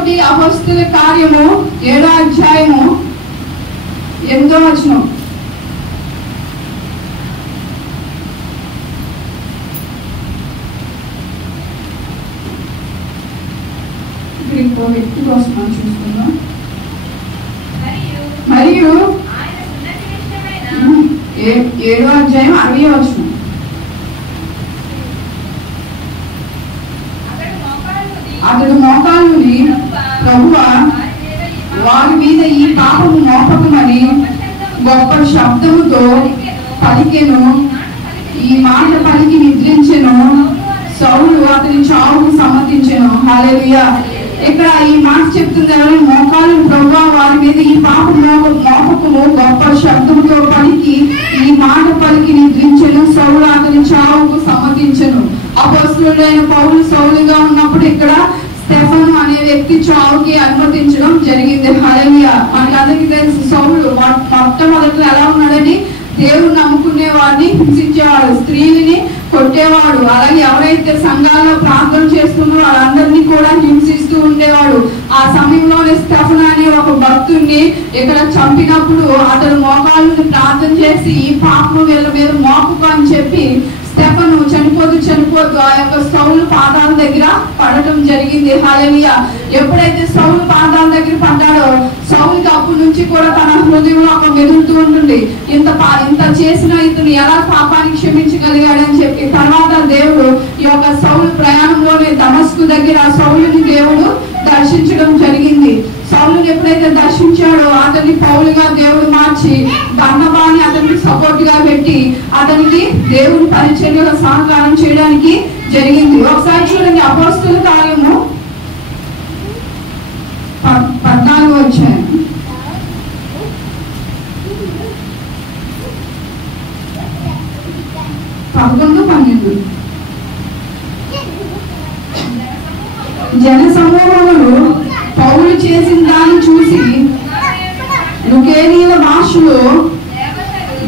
ఇంకొకటి అపోస్తుల కార్యము 7వ అధ్యాయము 8వ వచనం. ఇంకో వ్యక్తి కోసం మనం చూస్తున్నాం. మరియు 7వ అధ్యాయం 60వ వచనం. అతడు మోకాలుని ప్రభువా వారి మీద ఈ పాపము మోపకమని గొప్ప శబ్దముతో పలికెను. ఈ మాట పలికి నిద్రించెను. సౌలు అతని చావుకు సమ్మతించెను. హల్లెలూయా. ఇక్కడ ఈ మాట చెప్తుంది ఎవరైనా మోకాలు ప్రభువా వారి మీద ఈ పాపము మోపకము గొప్ప శబ్దముతో పలికి ఈ మాట పలికి నిద్రించెను. సౌలు అతని చావుకు సమ్మతించెను. అపోస్తలుడైన పౌలు సౌలుగా ఉన్నప్పుడు ఇక్కడ స్టెఫను అనే వ్యక్తి చావుకి అనుమతించడం జరిగింది. హల్లెలూయా. మనకందరికీ తెలుసు సౌలు మొట్టమొదటి ఎలా ఉన్నాడని దేవుడు నమ్ముకునే వాడిని హింసించేవాడు, స్త్రీలని కొట్టేవాడు, అలాగే ఎవరైతే సంఘాల్లో ప్రార్థన చేస్తున్నారో వాళ్ళందరినీ కూడా హింసిస్తూ ఉండేవాడు. ఆ సమయంలోనే స్టెఫను అనే ఒక భక్తుడిని ఇక్కడ చంపినప్పుడు అతడు మోకాళ్ళని ప్రార్థన చేసి ఈ పాపం వీళ్ళ మీద మోపకు అని చెప్పి స్టెఫను చనిపోతూ ఆ యొక్క సౌలు పాదాల దగ్గర పడటం జరిగింది. హల్లెలూయా. ఎప్పుడైతే సౌలు పాదాల దగ్గర పడ్డాడో సౌలుకి అప్పటి నుంచి కూడా తన హృదయంలో ఒక మెదులుతూ ఉంటుంది, ఇంత చేసిన ఇతను ఎలా పాపాన్ని క్షమించగలిగాడని చెప్పి. తర్వాత దేవుడు ఈ యొక్క సౌలు ప్రయాణంలోనే దమస్కు దగ్గర సౌలుని దేవుడు దర్శించడం జరిగింది. సౌలుని ఎప్పుడైతే దర్శించాడో అతన్ని పౌలుగా దేవుడు మార్చి బర్నబాని అతనికి సపోర్ట్ గా పెట్టి అతనికి దేవుని పరిచర్యలో సహకారం చేయడానికి జరిగింది. ఒకసారి చూడండి అపోస్తల కార్యము 14వ అధ్యాయం 11-12. జన సమూహములు పౌలు చేసిన దాన్ని చూసి లుకేనీయుల భాషలో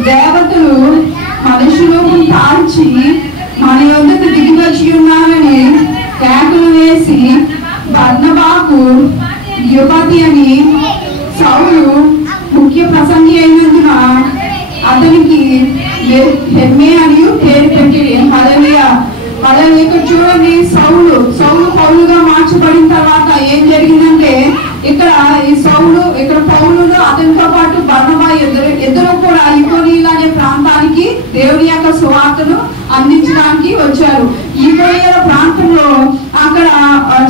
దేవతలు మనుషులను తాల్చి మన యొద్దకు దిగి వచ్చి ఉన్నారని కేకలు వేసి బర్నబాకు యువతి అని సౌలు ముఖ్య ప్రసంగి అయినందున అతనికి హెర్మే అని పేరు పెట్టి. హల్లెలూయా. అలాగే ఇక్కడ చూడండి సౌలు పౌలుగా మార్చబడిన తర్వాత ఏం జరిగిందంటే ఇక్కడ ఈ సౌలు ఇక్కడ పౌలును అతనితో పాటు బర్నబా ఇద్దరు కూడా ఇకోనియా అనే ప్రాంతానికి దేవుని యొక్క సువార్తను అందించడానికి వచ్చారు. ఇకోనియా ప్రాంతంలో అక్కడ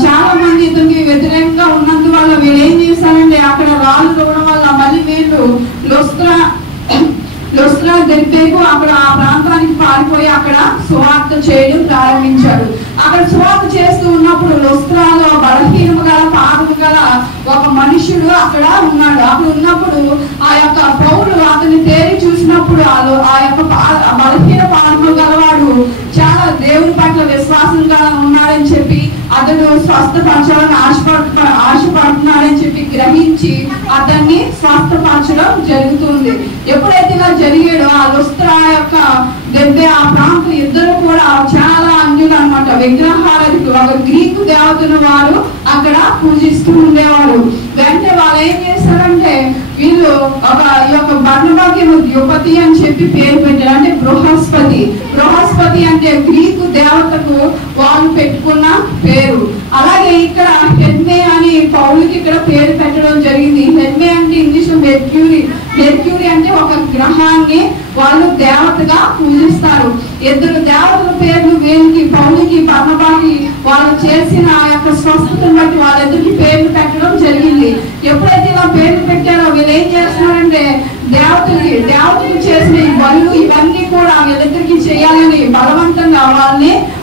చాలా మంది ఇతనికి వ్యతిరేకంగా ఉన్నందువల్ల వీళ్ళు ఏం చేశారంటే అక్కడ రాళ్ళు తవ్వడం వల్ల మళ్ళీ వీళ్ళు లొస్త్రా దెర్బేకు అక్కడ ఆ ప్రాంతానికి పారిపోయి అక్కడ సువార్త చేయడం ప్రారంభించాడు. అక్కడ సువార్త చేస్తూ ఉన్నప్పుడు లొస్త్రాలో బలహీనము గల పాదము గల ఒక మనుషుడు అక్కడ ఉన్నాడు. అక్కడ ఉన్నప్పుడు ఆ యొక్క పౌలు అతన్ని తేరి చూసినప్పుడు ఆ యొక్క బలహీన పాదము గలవాడు చాలా దేవుని పట్ల విశ్వాసంగా ఉన్నాడని చెప్పి అతడు స్వస్థపరచాలని ఆశపడుతున్నాడని చెప్పి గ్రహించి అతన్ని స్వస్థపరచడం జరుగుతుంది. ఎప్పుడైతే ఇలా జరిగాడో ఆ లుస్త్రా యొక్క దెబ్బే ఆ ప్రాంతం ఇద్దరు కూడా చాలా అన్యులు అన్నమాట, విగ్రహారాధికులు. ఒక గ్రీకు దేవతను వారు అక్కడ పూజిస్తూ ఉండేవారు. వెంటనే వాళ్ళు ఏం చేస్తారంటే వీళ్ళు ఈ యొక్క బర్నబాకి ద్యుపతి అని చెప్పి పేరు పెట్టారు. అంటే బృహస్పతి అంటే గ్రీకు దేవతకు వాళ్ళు పెట్టుకున్న పేరు. అలాగే ఇక్కడ హెర్మే అని పౌలుకి ఇక్కడ పేరు పెట్టడం జరిగింది. హెర్మే అంటే ఇంగ్లీష్ మెర్క్యూరీ అంటే ఒక గ్రహాన్ని వాళ్ళు దేవతగా పూజిస్తారు. ఇద్దరు దేవతల పేర్లు వీళ్ళకి పౌలుకి బర్నబాకి వాళ్ళు చేసిన ఆ యొక్క స్వస్థతను బట్టి వాళ్ళిద్దరికి పేర్లు పెట్టడం జరిగింది. ఎప్పుడైతే ఇలా పేర్లు పెట్టారో వీళ్ళు ఏం చేస్తున్నారంటే దేవతకి చేసిన ఈ బలు ఇవన్నీ కూడా వీళ్ళిద్దరికి చేయాలని బలవంతంగా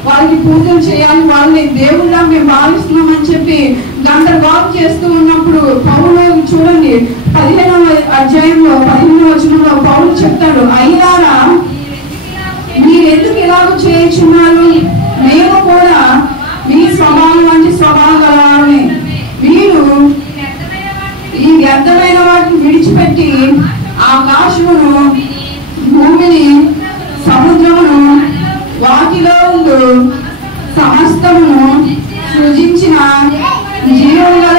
వాళ్ళకి పూజలు చేయాలి, వాళ్ళని దేవుళ్ళ మేము భావిస్తున్నామని చెప్పి గందరగోళం చేస్తూ ఉన్నప్పుడు పౌలు చూడండి 15వ అధ్యాయంలో 15వ వచనంలో పౌలు చెప్తాడు, అయ్యారా మీరు ఎందుకు ఇలాగ చేయించున్నారు? మేము కూడా మీ స్వభావం వంటి స్వభావం గలవారని. మీరు ఈ వ్యర్థమైన వాటిని విడిచిపెట్టి ఆకాశమును భూమిని సముద్రమును వాటిలో ఉండు సమస్తమును సృజించిన జీవం గల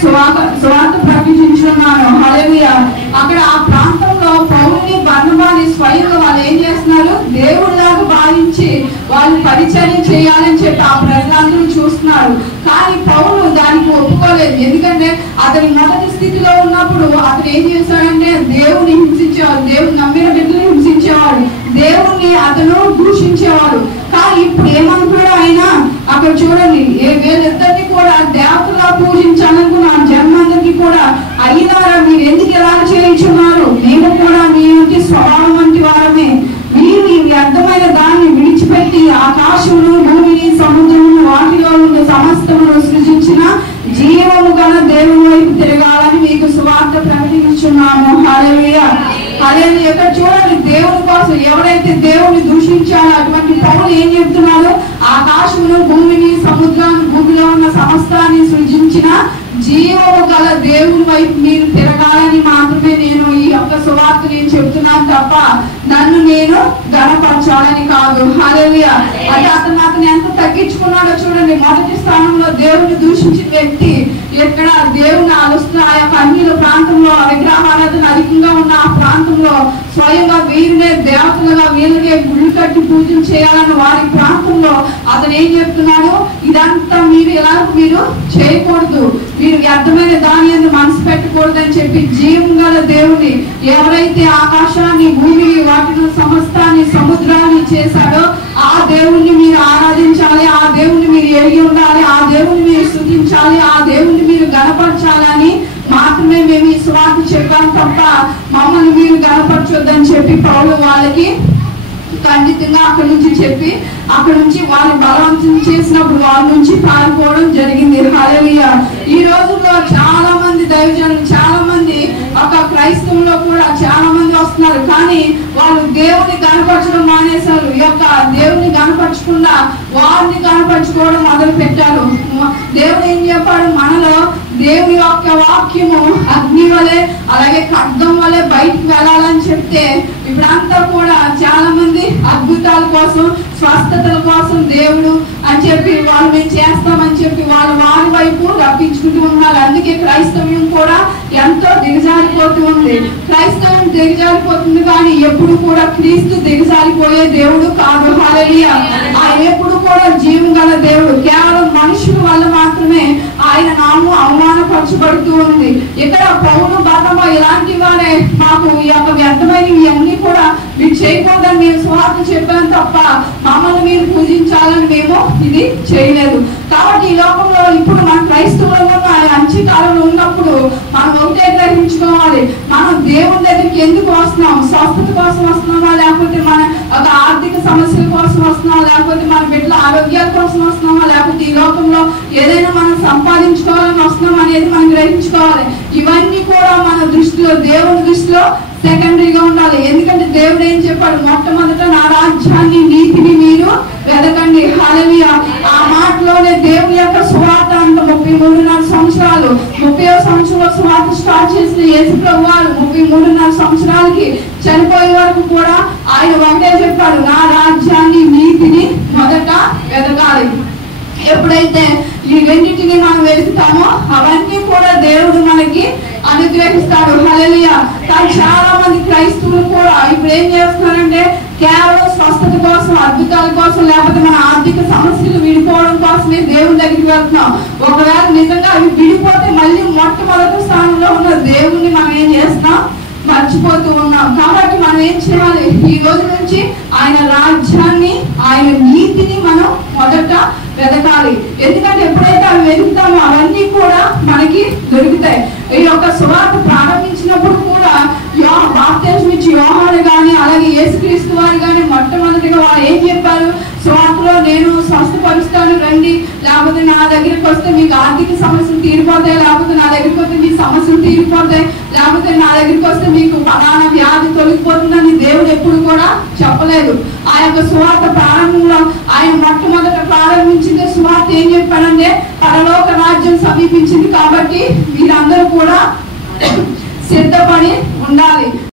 సువార్త ప్రకటించున్నాను. హల్లెలూయా. అక్కడ ఆ ప్రాంతంలో పౌలుని బర్నబాని స్వయంగా వాళ్ళు ఏం చేస్తున్నారు, దేవుడిలాగా భావించి వాళ్ళు పరిచర్య చేయాలని చెప్పి ఆ ప్రజలందరూ చూస్తున్నారు. కానీ పౌలు దానికి ఒప్పుకోలేదు. ఎందుకంటే అతని మొదటి స్థితిలో ఉన్నప్పుడు అతను ఏం చేశాడంటే దేవుని హింసించేవాడు, దేవుని నమ్మిన బిడ్డలు హింసించేవాడు, దేవుణ్ణి అతను దూషించేవాడు. కానీ ఇప్పుడు ఏమంటున్నాడు ఆయన, అక్కడ చూడండి, వీళ్ళిద్దరిని కూడా దేవతలా పూజించాలనుకున్నాను జన్మందరికి కూడా, అయినారా మీరు ఎందుకు ఎలా చేయించున్నారు, మేము కూడా మీ వంటి స్వభావం వంటి వారమే, మీరు ఈ వ్యర్థమైన దాన్ని విడిచిపెట్టి ఆకాశమును భూమిని సముద్రమును వాటిలో ఉన్న సమస్తమును సృజించిన జీవము గల దేవుని వైపు తిరగాలని మీకు సువార్త ప్రకటించున్నాము. హల్లెలూయా. హల్లెలూయా. ఇక్కడ చూడండి, దేవుని కోసం ఎవరైతే దేవుని దూషించాలో అటువంటి పౌలు ఏం చెప్తున్నాడు, ఆకాశమును భూమిని సముద్రాన్ని భూమిలో ఉన్న సమస్తాన్ని సృజించిన జీవము గల దేవుని వైపు మీరు తిరగాలని మాత్రమే నేను ఈ యొక్క సువార్త నేను చెప్తున్నాను తప్ప నన్ను నేను గణపరచాలని కాదు. హల్లెలూయా. అంటే అతను ఎంత తగ్గించుకున్నాడో చూడండి. మొదటి స్థానంలో దేవుని దూషించిన వ్యక్తి ఎక్కడ దేవుని ఆలోచన ఆ యొక్క అన్యుల ప్రాంతంలో విగ్రహారాధన అధికంగా ఉన్న ఆ ప్రాంతంలో స్వయంగా వీరినే దేవతలుగా వీళ్ళకే గుళ్ళు కట్టి పూజలు చేయాలని వారి ప్రాంతంలో అతను ఏం చెప్తున్నాడు, ఇదంతా మీరు ఎలా మీరు చేయకూడదు, మీరు వ్యర్థమైన దాని యందు మనసు పెట్టకూడదు అని చెప్పి జీవం గల దేవుని, ఎవరైతే ఆకాశాన్ని భూమిని వాటిని సమస్తాన్ని సముద్రాన్ని చేశాడో ఆ దేవుణ్ణి మీరు ఆరాధించాలి, ఆ దేవుణ్ణి మీరు ఎరిగి ఉండాలి, ఆ దేవుణ్ణి మీరు స్తుతించాలి, ఆ దేవుణ్ణి మీరు గణపరచాలని మాత్రమే మేము ఈ సువార్త చెప్పాం తప్ప మమ్మల్ని మీరు గణపరచొద్దని చెప్పి పౌలు వాళ్ళకి ఖండితంగా అక్కడి నుంచి చెప్పి అక్కడి నుంచి వాళ్ళు బలవంతం చేసినప్పుడు వాళ్ళ నుంచి పారిపోవడం జరిగింది. హల్లెలూయా. ఈ రోజుల్లో చాలా మంది దైవజనులు, చాలా మంది ఒక క్రైస్తవంలో కూడా చాలా మంది వస్తున్నారు, కానీ వాళ్ళు దేవుని కనపరచడం మానేశారు. ఈ యొక్క దేవుని కనపరచకుండా వారిని కనపరచుకోవడం మొదలు పెట్టారు. దేవుడు ఏం చెప్పాడు, మనలో దేవుని యొక్క వాక్యము అగ్ని వలె అలాగే ఖడ్గం వలె బయటికి వెళ్ళాలని చెప్తే ఇప్పుడంతా కూడా చాలా మంది అద్భుతాల కోసం స్వస్థతల కోసం దేవుడు అని చెప్పి వాళ్ళు మేము చేస్తామని చెప్పి వాళ్ళు వారి వైపు రప్పించుకుంటూ ఉన్నారు. అందుకే క్రైస్తవ్యం కూడా ఎంతో దిగజారిపోతూ ఉంది. క్రైస్తవం దిగజారిపోతుంది, కానీ ఎప్పుడు కూడా క్రీస్తు దిగజారిపోయే దేవుడు కాదు. హల్లెలూయా. ఆయన ఎప్పుడు కూడా జీవం గల దేవుడు. కేవలం మనుషుల వల్ల మాత్రమే ఆయన నామం అవమానపరచబడుతూ ఉంది. ఇక్కడ పౌలు బర్నబా ఇలాంటి వారే మాకు ఈ యొక్క వ్యర్థమైనవి ఇవన్నీ కూడా మీరు చేయకూడదని మేము సువార్త చెప్పాను తప్ప మమ్మల్ని మీరు పూజించాలని మేము ఇది చేయలేదు. కాబట్టి ఈ లోకంలో ఇప్పుడు మన క్రైస్తవులుగా అంత్యకాలంలో ఉన్నప్పుడు మనం ఒకటే గ్రహించుకోవాలి, మనం దేవుని దగ్గరికి ఎందుకు వస్తున్నాం, స్వస్థత కోసం వస్తున్నామా, లేకపోతే మన ఒక ఆర్థిక సమస్యల కోసం వస్తున్నామా, లేకపోతే మన బిడ్డల ఆరోగ్యాల కోసం వస్తున్నామా, లేకపోతే ఈ లోకంలో ఏదైనా మనం సంపాదించుకోవాలని వస్తున్నాం అనేది మనం గ్రహించుకోవాలి. ఇవన్నీ కూడా మన దృష్టిలో దేవుని దృష్టిలో సెకండరీగా ఉండాలి. ఎందుకంటే దేవుడు ఏం చెప్పాడు, మొట్టమొదట నా రాజ్యాన్ని నీతిని మీరు వెదకండి. హల్లెలూయా. ఆ మాటలోనే దేవుని యొక్క సువార్త అంత 33.5 సంవత్సరాలు 30వ సంవత్సరంలో సువార్త స్టార్ట్ చేసిన యేసు ప్రభువు వారు 33.5 సంవత్సరాలకి చనిపోయే వరకు కూడా ఆయన ఒకటే చెప్పాడు, నా రాజ్యాన్ని నీతిని మొదట వెదకాలి. ఎప్పుడైతే ఈ రెండింటిని మనం వెతుకుతామో అవన్నీ కూడా దేవుడు మనకి అనుగ్రహిస్తాడు. హల్లెలూయా. కానీ చాలా మంది క్రైస్తవులు కూడా ఇప్పుడు ఏం చేస్తున్నారంటే కేవలం స్వస్థత కోసం, అద్భుతాల కోసం, లేకపోతే మన ఆర్థిక సమస్యలు విడిపోవడం కోసమే దేవుని దగ్గరికి వెళ్తున్నాం. ఒకవేళ నిజంగా అవి విడిపోతే మళ్ళీ మొట్టమొదటి స్థానంలో ఉన్న దేవుణ్ణి మనం ఏం చేస్తాం, మర్చిపోతూ ఉన్నాం. కాబట్టి మనం ఏం చేయాలి, ఈ రోజు నుంచి ఆయన రాజ్యాన్ని ఆయన నీతిని మనం మొదట వెదకాలి. ఎందుకంటే ఎప్పుడైతే అవి వెతుకుతామో అవన్నీ కూడా మనకి దొరుకుతాయి. ఈ యొక్క సువార్త ప్రారంభించినప్పుడు కూడా బాప్తిస్మం ఇచ్చి యోహాను గాని అలాగే యేసుక్రీస్తు వారు గాని మొట్టమొదటిగా వారు ఏం చెప్పారు, సువార్తలో నేను స్వస్థపరుస్తాను రండి, లేకపోతే నా దగ్గరికి వస్తే మీకు ఆర్థిక సమస్యలు తీరిపోతాయి, లేకపోతే నా దగ్గరికి వస్తే మీ సమస్యలు తీరిపోతాయి, లేకపోతే నా దగ్గరికి వస్తే మీకు ఫలానా వ్యాధి తొలగిపోతుందని దేవుడు ఎప్పుడు కూడా చెప్పలేదు. ఆ యొక్క సువార్త ప్రారంభంలో ఆయన మొట్టమొదట ప్రారంభించింది సువార్త ఏం చెప్పాడంటే పరలోక రాజ్యం సమీపించింది, కాబట్టి మీరందరూ కూడా సిద్ధపడి ఉండాలి.